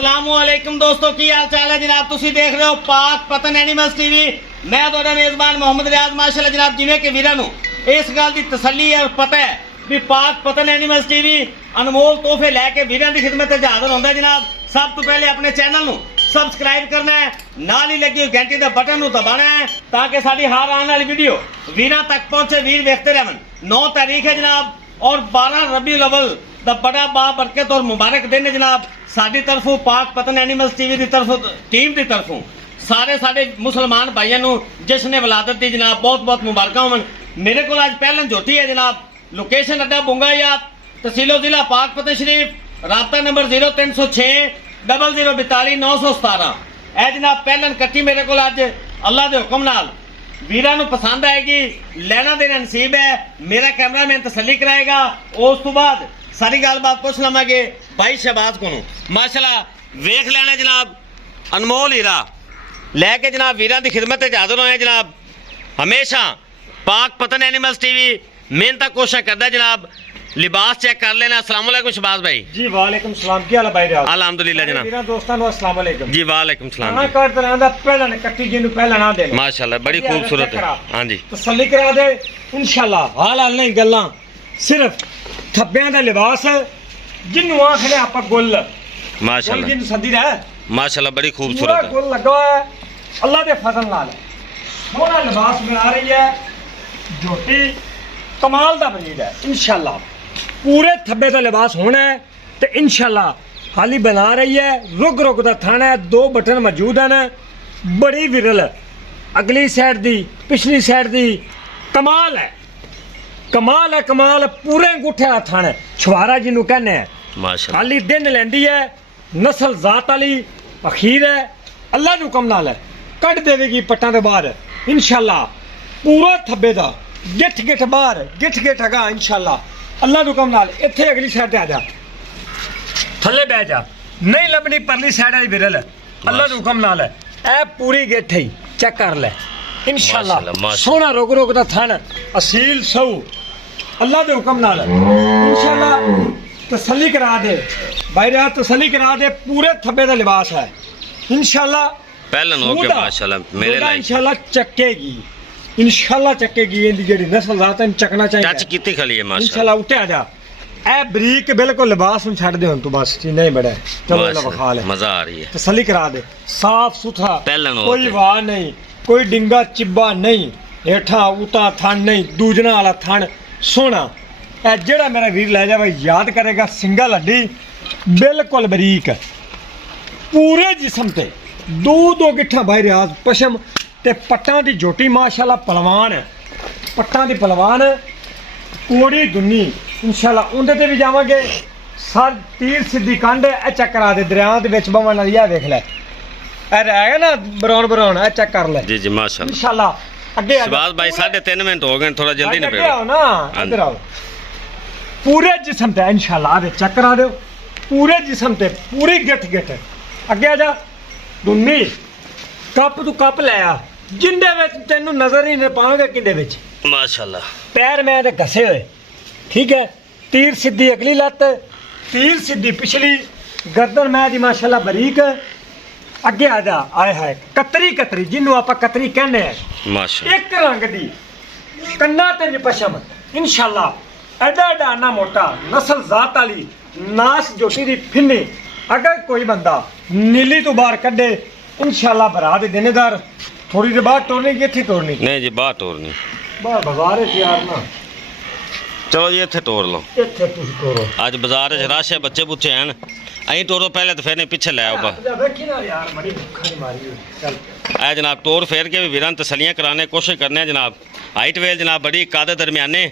अस्सलामुअलैकुम दोस्तों की हाल चाल है जनाब। तुसी देख रहे हो पाक पतन एनिमल्स टीवी। मैं तुहाडा मेज़बान मोहम्मद रियाज। माशाअल्लाह जनाब, जिवें कि वीरां नूं इस गल दी तसल्ली है और पता है भी पाक पतन एनिमल्स टीवी अनमोल तोहफे लैके वीरां दी खिदमत च हाज़र होंदा जनाब। सब तो पहले अपने चैनल नूं सबसक्राइब करना है, नाल ही लगी हुई घंटी के बटन नूं दबाना है ताकि साडी हर आने वाली वीडियो वीरां तक पहुंचे, वीर देखते रहन। 9 तारीख है जनाब और 12 रबीउल अव्वल दा बड़ा बाबरकत और मुबारक दिन है जनाब। साडी तरफों पाक पतन एनिमल्स टीवी की तरफों टीम की तरफों सारे साडे मुसलमान भाइयों नूं जश्न विलादत दी जनाब बहुत बहुत मुबारक होवन। मेरे को अज पहलन झोटी है जनाब। लोकेशन अड्डा बुंगायात, तहसीलो जिला पाक पतन शरीफ, राबता नंबर 0306 0042 917 है जनाब। पहलन कट्टी मेरे को अज अल्लाह के हुक्म नाल वीरां नूं पसंद आएगी, लेना देना नसीब है। मेरा कैमरामैन तसल्ली कराएगा, उस तो बाद सारी गलबात पूछ लवांगे भाई शहबाज को। माशाल्लाह वेख लेना जनाब, अनमोल हीरा लैके जनाब वीरां की खिदमत च हाज़र होए जनाब। हमेशा पाक पतन एनिमल्स टीवी मेहनत कोशिश करता है जनाब। लिबास चेक कर लेना। अस्सलाम वालेकुम शहबाज भाई। जी वालेकुम सलाम। क्या हाल है भाई? अल्हम्दुलिल्लाह जनाब। मेरा दोस्तों को अस्सलाम वालेकुम। जी वालेकुम सलाम। खाना काट तरह दा पहला ने कट्टी जी नु पहला ना दे माशाल्लाह बड़ी खूबसूरत है। हां जी तसल्ली करा दे इंशाल्लाह। हाल हाल नहीं गल्लां सिर्फ थब्बियां दा लिबास जिन्नू आखने आपा गुल माशाल्लाह जिन्नू सदी रहा माशाल्लाह बड़ी खूबसूरत है। गुल लगा है अल्लाह दे फजल नाल सोना लिबास बना रही है। झोटी कमाल दा बनी है इंशाल्लाह। पूरे थब्बे का लिबास होना है तो इंशाल्लाह हाली बना रही है। रुक रुक का थाना है, 2 बटन मौजूद हैं। बड़ी विरल अगली साइड दी पिछली साइड दी कमाल है, कमाल है, कमाल। पूरे अंगूठे का थाना है, छुआरा जिन्हों कहने हैं। माशाल्लाह हाली दिन लेंदी है, नस्ल जात वाली अखीर है। अल्लाह के हुक्म नाल है कट देगी पट्टां दे बाहर इंशाल्लाह। पूरा थब्बे का गिठ गिठ बाहर गिठ गिठ हैगा इंशाल्लाह। अल्लाह के हुक्म नाल इत्थे अगली साइड आ जा, थल्ले बह जा, नहीं लभनी परली साइड वाली विरल। अल्लाह के हुक्म नाल है ए पूरी गिठ ही चेक कर ले इंशाल्लाह। सोना रोक रोक दा थान असील सौ अल्लाह के हुक्म नाल इंशाल्लाह। तसल्ली करा दे भाई, रात तसल्ली करा दे। पूरे थब्बे का लिबास है इंशाल्लाह। पहलन हो के माशाल्लाह मेरे लायक इंशाल्लाह चक्केगी, इंशाल्लाह चक्केगी। इनकी जेडी नस्ल जात है चकना चाहिए। टच कीती खली है माशाल्लाह। इंशाल्लाह उठे आ जा। ए बरीक बिल्कुल लिबास में छड़ दे हुन तू बस नहीं बड़ा है। चलो अल्लाह बखा ले, मजा आ रही है। तसल्ली करा दे। साफ सुथरा पहलन हो कोई वाह नहीं, कोई डिंगा चिब्बा नहीं, हेठा उता थन नहीं, दूजना वाला थन सोना। ए जेड़ा मेरा वीर ले जावे याद करेगा सिंगल हड्डी बिल्कुल बरीक पूरे जिस्म ते 2 गिट्ठा भाई रियाज पशम ते पट्टां दी झोटी माशाल्लाह पहलवान है। पट्टां दी पहलवान कोड़ी दुन्नी इंशाल्लाह। उंदे ते भी जावांगे। सर तीर सीधी कंड ए चेक करा दे दरिया दे विच बवन वाली आ देख ले ए रह गया ना ब्राउन ब्राउन ए चेक कर ले। जी जी माशाल्लाह इंशाल्लाह। अगे आ शहबाज भाई 3.5 मिनट हो गए, थोड़ा जल्दी अगे आओ ना, इधर आओ। पूरे जिस्म ते इंशाल्लाह आ चेक करा दो। पूरे जिस्म ते पूरी गिठ गिठ अगे आ जा। दुन्नी कप तू कप ले आ जिंदे विच तेनू नजर ही नहीं पावेगा किंदे विच माशाल्लाह। पैर मैं ते घसे हुए ठीक है। तीर सीधी अगली लत, तीर सीधी पिछली, गर्दन मैं दी माशाल्लाह बरीक। अगे आ जा। आए हाय कतरी कतरी जिन्नू आपां कतरी कहने हैं माशाल्लाह। एक रंग दी कन्ना ते पशम इंशाल्लाह। एडा एडा आना मोटा नस्ल जात वाली नास जोशी दी फिन्नी। अगर कोई बंदा नीली तो बाहर कड्डे इंशाल्लाह भरा दे देनेदार। थोड़ी देर बाद तोड़नी कि इत्थे तोड़नी? नहीं जी बात तोड़नी बाहर बाजार है यार ना। चलो जी इत्थे तोड़ लो। इत्थे तुसी तोड़ो। आज बाजार च रश है, बच्चे बुच्चे हैं। अं तोड़ो पहले तो फिर नहीं पिछे ले आओगा। देखी ना यार बड़ी भूखा नहीं मारी हुई। चल है जनाब तोड़ फेर के भी वीरान तसलियाँ कराने कोशिश करने जनाब। हाइट वेल जनाब बड़ी कादे दरमियाने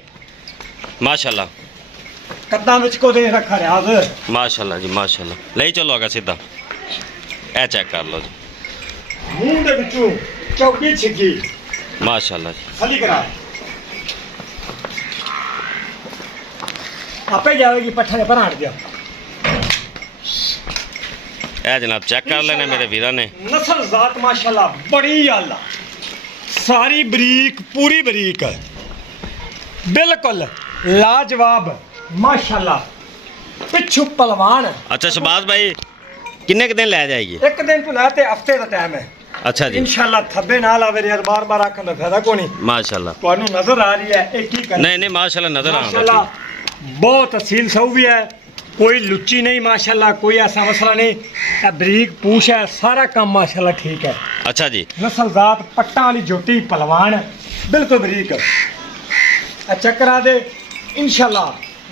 माशाल्लाह। कद्दा विच को दे रखा रियाज माशाल्लाह जी माशाल्लाह। ले चलो आगे सीधा ए चेक कर लो जी मुंह दे विचों चौकी छिकी माशाल्लाह जी। खाली करा आपे जाएगी पट्ठा ने पर हट गया। ए जनाब चेक कर लेने मेरे वीरा ने। नस्ल जात माशाल्लाह बड़ी आला, सारी बरीक पूरी बरीक है बिल्कुल लाजवाब माशाल्लाह। पिछू पहलवान। अच्छा शहबाज भाई ਕਿੰਨੇ ਕੁ ਦਿਨ ਲੈ ਜਾਏਗੀ? ਇੱਕ ਦਿਨ ਤੋਂ ਲੈ ਤੇ ਹਫਤੇ ਦਾ ਟਾਈਮ ਹੈ ਅੱਛਾ ਜੀ, ਇਨਸ਼ਾਅੱਲਾ ਥੱਬੇ ਨਾਲ ਆਵੇ ਯਾਰ ਬਾਰ ਆਖਣ ਦਾ ਫਾਇਦਾ ਕੋਈ ਨਹੀਂ। ਮਾਸ਼ਾਅੱਲਾ। ਤੁਹਾਨੂੰ ਨਜ਼ਰ ਆ ਰਹੀ ਹੈ ਇਹ ਕੀ ਕਰ ਨਹੀਂ ਨਹੀਂ ਮਾਸ਼ਾਅੱਲਾ ਨਜ਼ਰ ਆ माशाल्लाह रहा बहुत असील सऊ भी है, कोई लुच्ची नहीं माशाल्लाह, कोई ऐसा मसला नहीं। ये बरीक पूछ है, सारा काम माशाल्लाह ठीक है। अच्छा जी, नस्ल जात पट्टा वाली जोटी पहलवान बिल्कुल बरीक चक्कर आ दे इंशाल्लाह।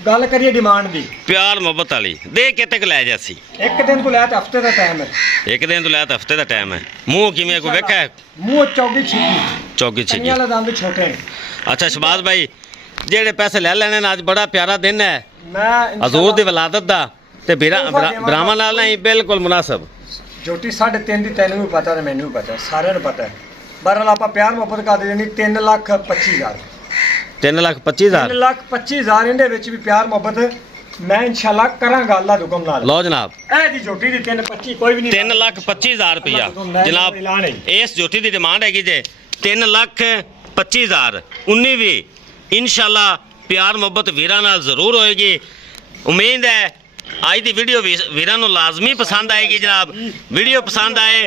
गल करिए डिमांड दी, प्यार मोहब्बत वाली दे के तक ले जासी। एक दिन तो लै ते हफ्ते का टाइम है। एक दिन तो ले तो हफ्ते का टाइम है। मुंह किमें को वेखा है? मुंह चौकी छिकी चौकी कन्या छिकी। वाले दंद छोटे हैं। अच्छा शहबाज भाई, जेड़े पैसे ले लेने ने, आज बड़ा प्यारा दिन है मैं हजूर दी वलादत दा ते भरावां नाल नहीं बिल्कुल मुनासिब। जोटी 3.5 दी तैनूं भी पता ते मैनूं भी पता, सारिਆਂ ਨੂੰ ਪਤਾ ਹੈ। बहरहाल ਆਪਾਂ ਪਿਆਰ ਮੁਹੱਬਤ ਕਰਦੇ ਜਾਨੀ 3,25,000 3,25,000 3,25,000 ਇਹਦੇ ਵਿੱਚ ਵੀ ਪਿਆਰ ਮੁਹੱਬਤ ਮੈਂ ਇਨਸ਼ਾਅੱਲਾ ਕਰਾਂਗਾ ਅੱਲਾ ਦੇ ਹੁਕਮ ਨਾਲ। लो जनाब, ਇਹ ਦੀ ਜੋਟੀ ਦੀ 3,25 ਕੋਈ ਵੀ ਨਹੀਂ। 3,25,000 रुपया जनाब इस जोटी की डिमांड हैगी जे 3,25,000। 19 भी इंशाल्लाह प्यार मोहब्बत वीरां नाल जरूर होएगी। उम्मीद है आज की वीडियो वीरां नूं लाजमी पसंद आएगी जनाब। वीडियो पसंद आए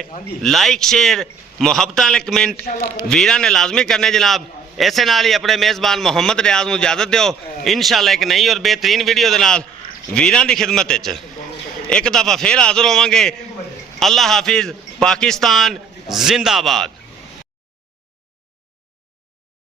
लाइक शेयर मुहब्बत वाले कमेंट वीरां ने लाजमी करने जनाब। इसे नाल ही अपने मेज़बान मोहम्मद रियाज नूं इजाजत दिओ। इंशाल्लाह एक नई और बेहतरीन वीडियो दे नाल वीरां दी खिदमत विच एक दफ़ा फिर हाज़र होवांगे। अल्लाह हाफिज़, पाकिस्तान जिंदाबाद।